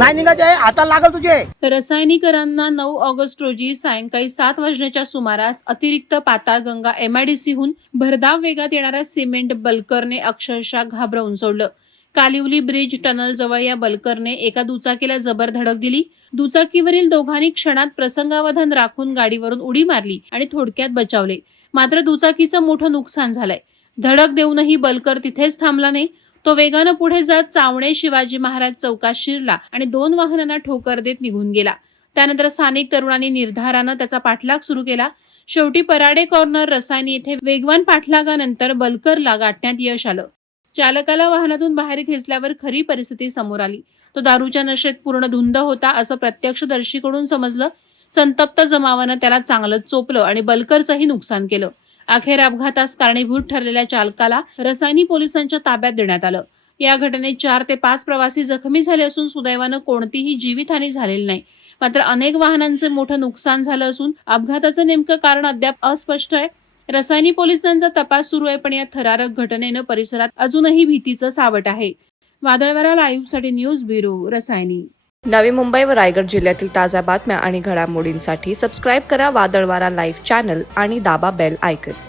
नाही निघायचे आहे, आता लागल तुझे. रसायनीकरांना 9 ऑगस्ट रोजी सायंकाळी 7 वाजण्याच्या सुमारास अतिरिक्त पाताळगंगा एमआयडीसीहून भरधाव वेगात येणाऱ्या सिमेंट बल्करने अक्षरशः घाबरवून सोडलं. कालिवली ब्रिज टनल जवळ या बल्करने एका दुचाकीला जबर धडक दिली. दुचाकीवरील दोघांनी क्षणात प्रसंगावधान राखून गाडीवरून उडी मारली आणि थोडक्यात बचावले. मात्र दुचाकीचं मोठं नुकसान झालंय. धडक देऊनही बल्कर तिथेच थांबला नाही. तो वेगानं पुढे जात चावणे शिवाजी महाराज चौकात शिरला आणि 2 वाहनांना ठोकर देत निघून गेला. त्यानंतर स्थानिक तरुणांनी निर्धारानं त्याचा पाठलाग सुरू केला. शेवटी पराडे कॉर्नर रसायनी येथे वेगवान पाठलागानंतर बल्करला गाठण्यात यश आलं. चालकाला वाहनातून बाहेर खेचल्यावर खरी परिस्थिती समोर आली. तो दारूच्या नशेत पूर्ण धुंद होता असं प्रत्यक्षदर्शीकडून समजलं. संतप्त जमावानं त्याला चांगलंच चोपलं आणि बल्करचंही नुकसान केलं. अखेर अपघातास कारणीभूत ठरलेल्या चालकाला रसायनी पोलिसांच्या ताब्यात देण्यात आलं. या घटनेत 4 ते 5 प्रवासी जखमी झाले असून सुदैवानं कोणतीही जीवितहानी झालेली नाही. मात्र अनेक वाहनांचे मोठं नुकसान झालं असून अपघाताचं नेमकं कारण अद्याप अस्पष्ट आहे. रसायनी पोलिसांचा तपास सुरू आहे, पण या थरारक घटनेनं परिसरात अजूनही भीतीचं सावट आहे. वादळवारा लाईव्हसाठी न्यूज ब्युरो, रसायनी. नवी मुंबई व रायगड जिल्ह्यातील ताज्या बातम्या आणि घडामोडींसाठी सबस्क्राईब करा वादळवारा लाईव्ह चॅनल आणि दाबा बेल आयकॉन.